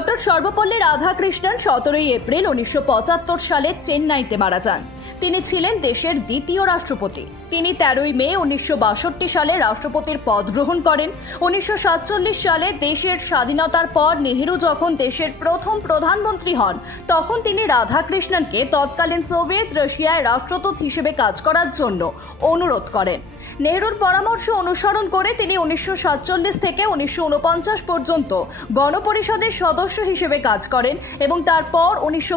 Doctor Sarvepalli Radhakrishnan সতেরোই April উনিশশো পঁচাত্তর সালে চেন্নাইতে মারা যান। তিনি ছিলেন দেশের দ্বিতীয় রাষ্ট্রপতি। তিনি তেরোই মে উনিশশো বাষট্টি সালে রাষ্ট্রপতির পদ গ্রহণ করেন। উনিশশো সাতচল্লিশ সালে দেশের স্বাধীনতার পর নেহেরু যখন দেশের প্রথম প্রধানমন্ত্রী হন, তখন তিনি রাধাকৃষ্ণনকে তৎকালীন সোভিয়েত রাশিয়ায় রাষ্ট্রদূত হিসেবে কাজ করার জন্য অনুরোধ করেন। নেহরুর পরামর্শ অনুসরণ করে তিনি উনিশশো সাতচল্লিশ থেকে উনিশশো উনপঞ্চাশ পর্যন্ত গণপরিষদের সদস্য হিসেবে কাজ করেন এবং তারপর উনিশশো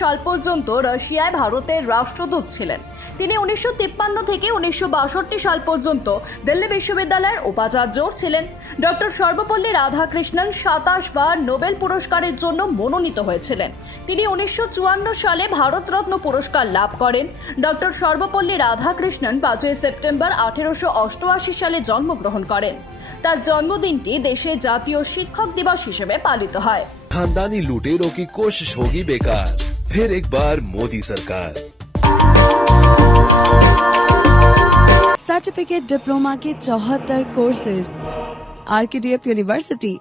সাল পর্যন্ত রাশিয়ায় ভারতের রাষ্ট্রদূত ছিলেন। তিনি উনিশশো তিপ্পান্ন থেকে উনিশশো বাষট্টি সাল পর্যন্ত দিল্লি বিশ্ববিদ্যালয়ের উপাচার্য ছিলেন। ডক্টর সর্বপল্লী রাধাকৃষ্ণন সাতাশ বার নোবেল পুরস্কারের জন্য মনোনীত হয়েছিলেন। তিনি উনিশশো চুয়ান্ন সালে ভারতরত্ন পুরস্কার লাভ করেন। ডক্টর সর্বপল্লী রাধাকৃষ্ণন পাঁচই সেপ্টেম্বর আঠেরোশো অষ্টআশি সালে জন্মগ্রহণ করেন তার জন্মদিনটি দেশে জাতীয় শিক্ষক দিবস হিসেবে পালিত হয় खानदानी लुटेरों की कोशिश होगी बेकार फिर एक बार मोदी सरकार सर्टिफिकेट डिप्लोमा के चौहत्तर कोर्सेज आरकेडीएफ यूनिवर्सिटी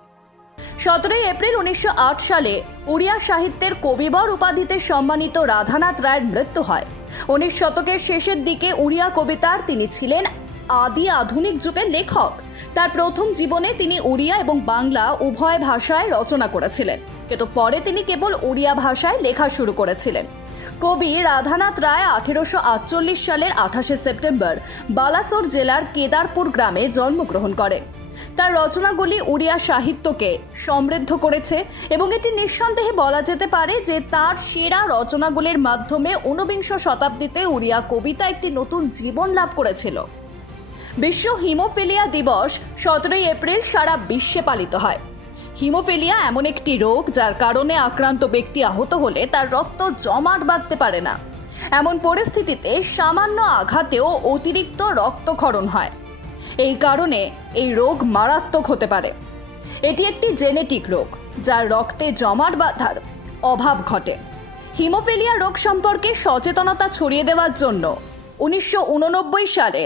সতেরোই এপ্রিল উনিশশো সালে উড়িয়া সাহিত্যের কবিবর উপাধিতে সম্মানিত রাধানাথ রায়ের মৃত্যু হয় উনিশ শতকের শেষের দিকে উড়িয়া কবিতার তিনি ছিলেন আদি আধুনিক যুগের লেখক। তার প্রথম জীবনে তিনি উড়িয়া এবং বাংলা উভয় ভাষায় রচনা করেছিলেন। কিন্তু পরে তিনি কেবল উড়িয়া ভাষায় লেখা শুরু করেছিলেন। কবি রাধানাথ রায় আঠেরোশো আটচল্লিশ সালের আঠাশে সেপ্টেম্বর বালাসোর জেলার কেদারপুর গ্রামে জন্মগ্রহণ করেন। তার রচনাগুলি উড়িয়া সাহিত্যকে সমৃদ্ধ করেছে এবং এটি নিঃসন্দেহে বলা যেতে পারে যে তার সেরা রচনাগুলির মাধ্যমে ঊনবিংশ শতাব্দীতে উড়িয়া কবিতা একটি নতুন জীবন লাভ করেছিল। বিশ্ব হিমোফিলিয়া দিবস সতেরোই এপ্রিল সারা বিশ্বে পালিত হয়। হিমোফিলিয়া এমন একটি রোগ যার কারণে আক্রান্ত ব্যক্তি আহত হলে তার রক্ত জমাট বাঁধতে পারে না। এমন পরিস্থিতিতে সামান্য আঘাতেও অতিরিক্ত রক্তক্ষরণ হয়। এই কারণে এই রোগ মারাত্মক হতে পারে। এটি একটি জেনেটিক রোগ, যার রক্তে জমাট বাঁধার অভাব ঘটে। হিমোফিলিয়া রোগ সম্পর্কে সচেতনতা ছড়িয়ে দেওয়ার জন্য উনিশশো উননব্বই সালে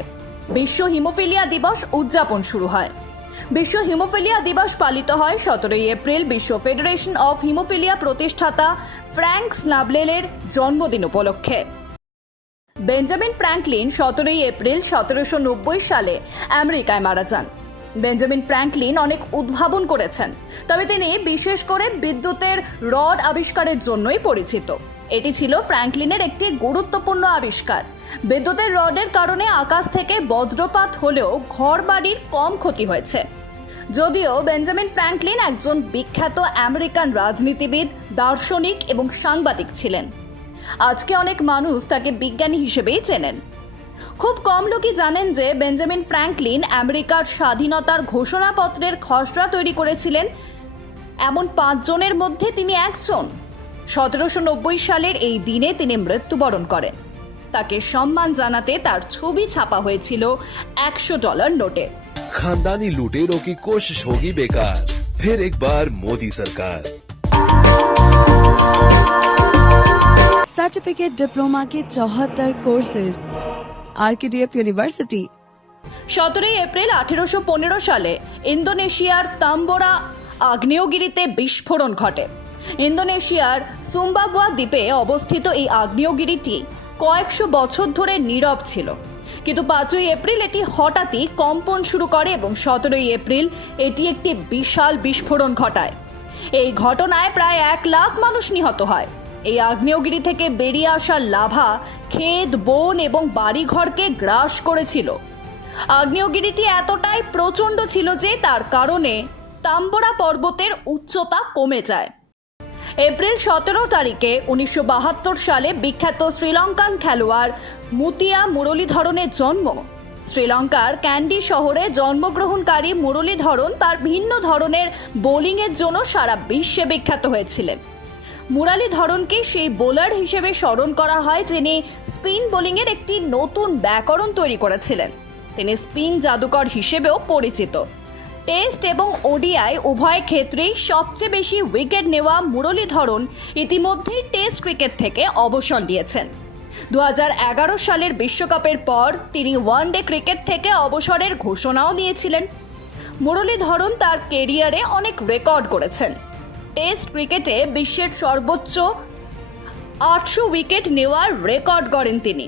বিশ্ব হিমোফিলিয়া দিবস উদযাপন শুরু হয়। বিশ্ব হিমোফিলিয়া দিবস পালিত হয় সতেরোই এপ্রিল বিশ্ব ফেডারেশন অফ হিমোফিলিয়া প্রতিষ্ঠাতা ফ্র্যাঙ্ক স্নাবলেলের জন্মদিন উপলক্ষে। বেঞ্জামিন ফ্র্যাঙ্কলিন সতেরোই এপ্রিল সতেরোশো নব্বই সালে আমেরিকায় মারা যান। বেঞ্জামিন ফ্র্যাঙ্কলিন অনেক উদ্ভাবন করেছেন, তবে তিনি বিশেষ করে বিদ্যুতের রড আবিষ্কারের জন্যই পরিচিত। এটি ছিল ফ্র্যাঙ্কলিনের একটি গুরুত্বপূর্ণ আবিষ্কার। বিদ্যুতের রডের কারণে আকাশ থেকে বজ্রপাত হলেও ঘর বাড়ির কম ক্ষতি হয়েছে। যদিও বেঞ্জামিন ফ্র্যাঙ্কলিন একজন বিখ্যাত আমেরিকান রাজনীতিবিদ, দার্শনিক এবং সাংবাদিক ছিলেন। আজকে অনেক মানুষ তাকে বিজ্ঞানী হিসেবেই চেনেন খুব কম লোকই জানেন যে বেঞ্জামিন ফ্র্যাঙ্কলিন আমেরিকার স্বাধীনতার ঘোষণাপত্রের খসড়া তৈরি করেছিলেন এমন পাঁচজনের মধ্যে তিনি একজন সতেরোশো নব্বই সালের এই দিনে তিনি মৃত্যুবরণ করেন তাকে সম্মান জানাতে তার ছবি ছাপা হয়েছিল একশো ডলার নোটে खानदानी लुटेरों की कोशिश होगी बेकार फिर एक बार मोदी सरकार सर्टिफिकेट डिप्लोमा के चौहत्तर कोर्सेज आरकेडीएफ यूनिवर्सिटी সতেরোই এপ্রিল আঠেরোশো পনেরো সালে ইন্দোনেশিয়ার তাম্বোরা আগ্নেয়গিরিতে বিস্ফোরণ ঘটে ইন্দোনেশিয়ার সুম্বাবুয়া দ্বীপে অবস্থিত এই আগ্নেয়গিরিটি কয়েকশো বছর ধরে নীরব ছিল কিন্তু পাঁচই এপ্রিল এটি হঠাৎই কম্পন শুরু করে এবং সতেরোই এপ্রিল এটি একটি বিশাল বিস্ফোরণ ঘটায় এই ঘটনায় প্রায় এক লাখ মানুষ নিহত হয় এই আগ্নেয়গিরি থেকে বেরিয়ে আসা লাভা ক্ষেত, বন এবং বাড়িঘরকে গ্রাস করেছিল। আগ্নেয়গিরিটি এতটাই প্রচণ্ড ছিল যে তার কারণে তাম্বরা পর্বতের উচ্চতা কমে যায়। এপ্রিল সতেরো তারিখে উনিশশো বাহাত্তর সালে বিখ্যাত শ্রীলঙ্কান খেলোয়াড় মুতিয়া মুরলীধরনের জন্ম। শ্রীলঙ্কার ক্যান্ডি শহরে জন্মগ্রহণকারী মুরলীধরন তার ভিন্ন ধরনের বোলিংয়ের জন্য সারা বিশ্বে বিখ্যাত হয়েছিলেন। মুরালীধরনকে সেই বোলার হিসেবে স্মরণ করা হয়, যিনি স্পিন বোলিংয়ের একটি নতুন ব্যাকরণ তৈরি করেছিলেন। তিনি স্পিন জাদুকর হিসেবেও পরিচিত। টেস্ট এবং ওডিআই উভয় ক্ষেত্রেই সবচেয়ে বেশি উইকেট নেওয়া মুরলীধরন ইতিমধ্যেই টেস্ট ক্রিকেট থেকে অবসর নিয়েছেন। দু সালের বিশ্বকাপের পর তিনি ওয়ানডে ক্রিকেট থেকে অবসরের ঘোষণাও দিয়েছিলেন। মুরলীধরন তার কেরিয়ারে অনেক রেকর্ড করেছেন। টেস্ট ক্রিকেটে বিশ্বের সর্বোচ্চ আটশো উইকেট নেওয়ার রেকর্ড গড়েন তিনি।